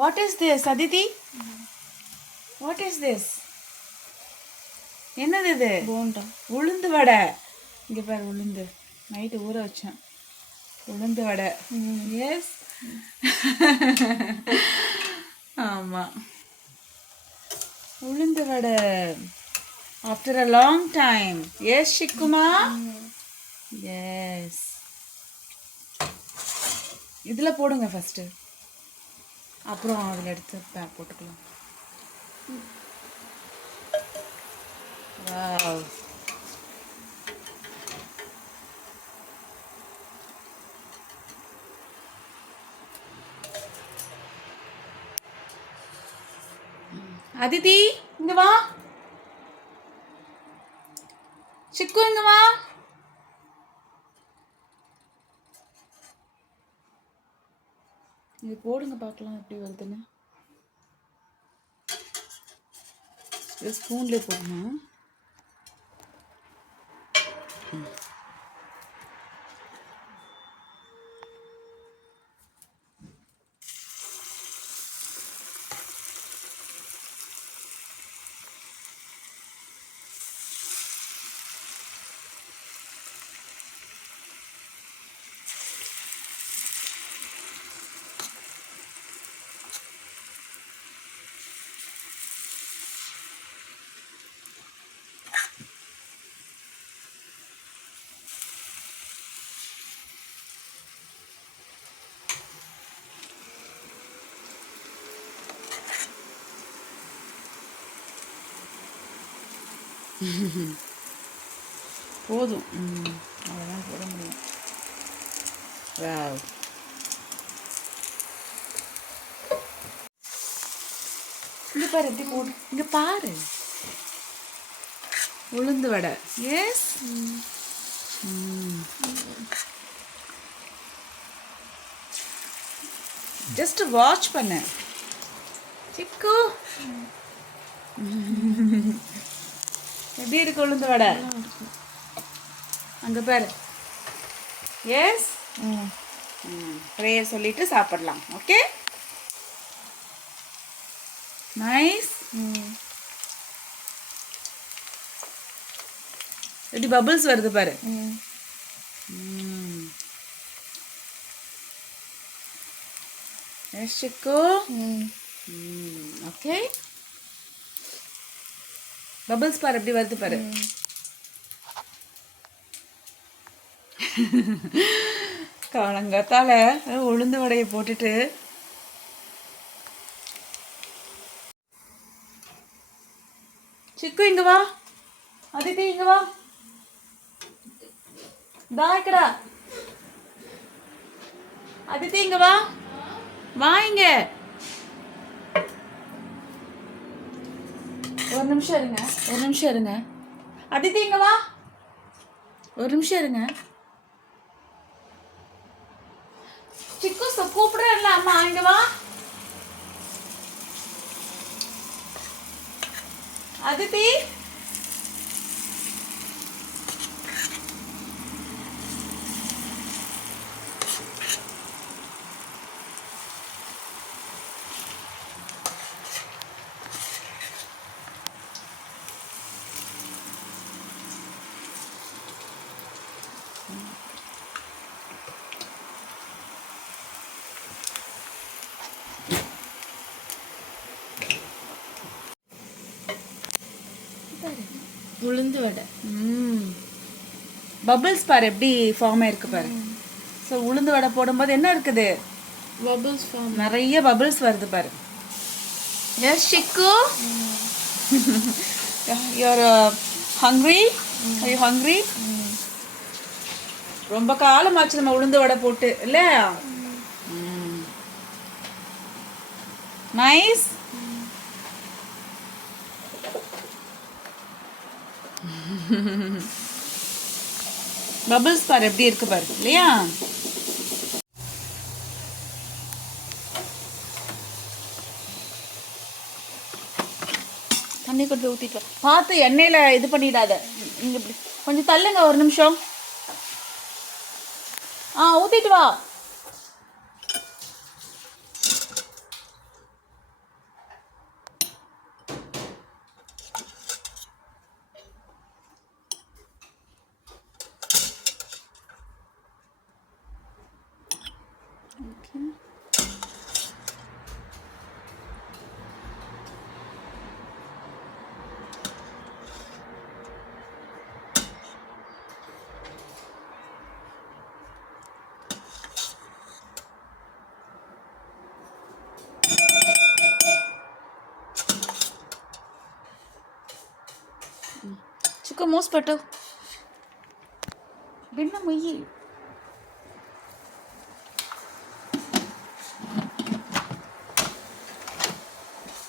What is this Aditi? What is this? என்னது இது? போண்டா. உளுந்து வடை. இங்கே பாரு, உளுந்து நைட்டு ஊற வச்சேன். உளுந்து வடை. எஸ். ஆமாம், உளுந்து vada. After a long time. Yes சிக்குமா? எஸ். இதில் போடுங்க ஃபஸ்ட்டு, அப்புறம் அதில் எடுத்து போட்டுக்கலாம். வாவ். அதிதி இங்க வா. சிக்கு இங்க வா. இது போடுங்க பார்க்கலாம் எப்படி வருதுன்னு. ஸ்பூன்லேயே போடணும். போதும், அதெல்லாம் போட முடியும். வாவ். இங்கே பாரு எப்படி போடு. இங்கே பாரு, உளுந்து வடை. எஸ். ஜஸ்ட் வாட்ச் பண்ண சிக்கு. எப்படி இருக்கு உளுந்து வடை? அங்கே பாரு. எஸ். ப்ரேயர் சொல்லிட்டு சாப்பிடலாம். Okay, nice. எப்படி பபிள்ஸ் வருது பாரு. எஸ் சிக்கு. ஓகே, பபிள்ஸ் பாரு எப்படி வருது பாரு. காலங்காத்தால உளுந்து வடையை போட்டுட்டு சிக்கு இங்க வா. அதிதி இங்க வா. தாக்கடா. அதிதி இங்க வா. வா இங்க. ஒரு நிமிஷம் இருங்க, ஒரு நிமிஷம் இருங்க. அதிதி இங்க வா. ஒரு நிமிஷம் இருங்க. சிக்கு கூப்பிடுறேன்ல அம்மா, இங்க வா. அதிதி உளுந்து வடை. பபிள்ஸ் பாரு எப்படி ஃபார்ம் ஆயிருக்கு பாரு. ஸோ உளுந்து வடை போடும்போது என்ன இருக்குது? Bubbles form. நிறைய பபிள்ஸ் வருது பாரு. எஸ் சிக்கு, you are hungry? Are you hungry? ரொம்ப காலமாச்சு நம்ம உளுந்து வடை போட்டு இல்லையா? நைஸ். பபிள்ஸ் பாரு எப்படி இருக்கு பாரு இல்லையா? தண்ணி கொஞ்சம் ஊற்றிட்டு வா. பார்த்து எண்ணெயில் இது பண்ணிடாத. இங்கே இப்படி கொஞ்சம் தள்ளுங்க ஒரு நிமிஷம். ஊற்றிட்டு வா. చిక్కు మూసి పెట్టు బిన్న ముయ్యి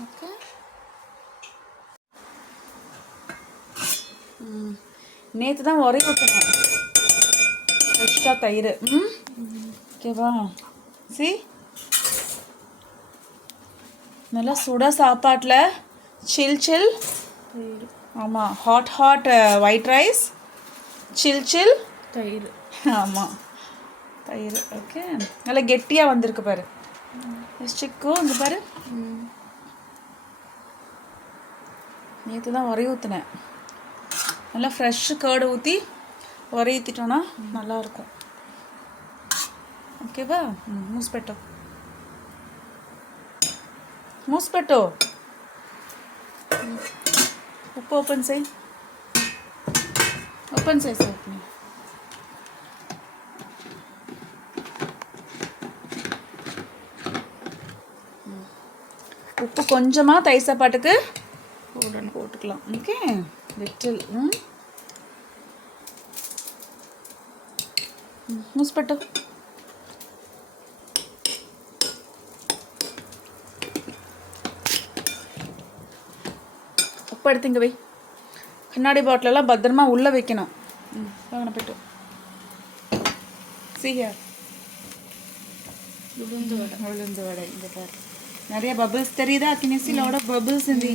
ఓకే நேற்று தான் உரைய ஊற்றினேன் ஃப்ரெஷ்ஷாக தயிர் ஓகேவா சி நல்லா சுட சாப்பாட்டில் சில் தயிர் ஆமாம் ஹாட் ஒயிட் ரைஸ் சில் தயிர் ஆமாம் தயிர் ஓகே நல்லா கெட்டியாக வந்திருக்கு பாரு சிக்கு இங்கே பாரு நேற்று தான் உரைய ஊற்றினேன் நல்லா ஃப்ரெஷ்ஷு கேர்டு ஊற்றி உரைய ஊற்றிட்டோன்னா நல்லாயிருக்கும் ஓகேவா மூஸ்பெட்டோ மூஸ்பெட்டோ உப்பு ஓப்பன் செய் ஓப்பன் செய் சார் உப்பு கொஞ்சமாக தயிர் சாப்பாட்டுக்கு போட்டுக்கலாம் ஓகே லிட்டில் மூஸ்பெட்டோ உப்பு எடுத்து இங்கே வை கண்ணாடி பாட்டிலெல்லாம் பத்திரமா உள்ளே வைக்கணும் வாங்கின போய்ட்டு சீயா உளுந்து வடை இங்கே பாரு நிறைய பபிள்ஸ் தெரியுதா கினிசிலோட பபிள்ஸ் இந்தி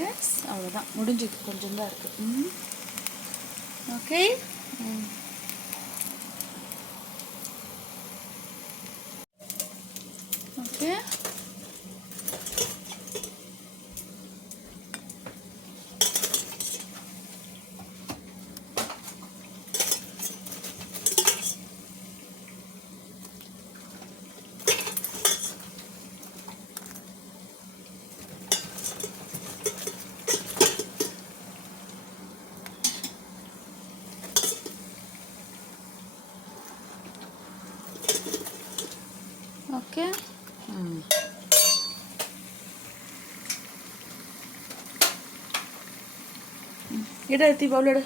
எஸ் அவ்வளோதான் முடிஞ்சது கொஞ்சம் தான் இருக்குது ஓகே ஓகே ఓకే ఇడ ఎత్తి బౌలడు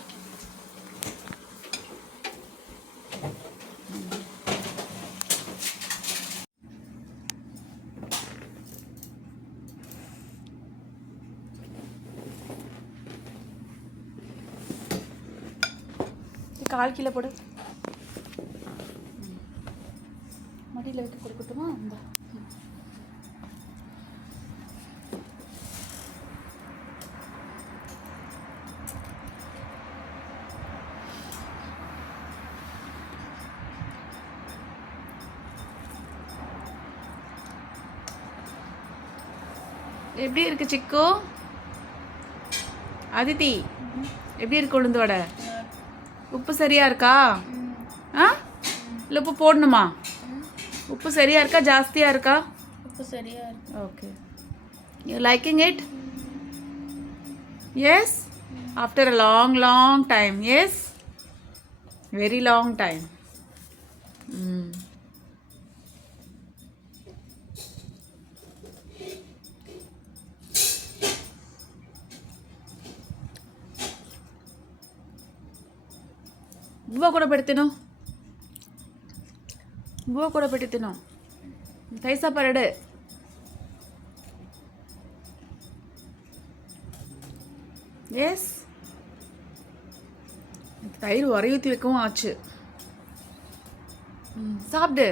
கால் கிலோ போடு மடியில் வைக்க கொடுக்கட்டுமா இந்த எப்படி இருக்கு சிக்கு அதித்தி எப்படி இருக்கு உளுந்து வடை உப்பு சரியா இருக்கா ஆ இல்லை உப்பு போடணுமா உப்பு சரியா இருக்கா ஜாஸ்தியா இருக்கா உப்பு சரியா இருக்கு okay you liking it S after a long time yes very long time కూడా పెడితేను బువ్వ కూడా పెట్టి తిను தைசா பரடு எஸ் தயிர் உரையூற்றி வைக்கவும் ஆச்சு சாப்பிடு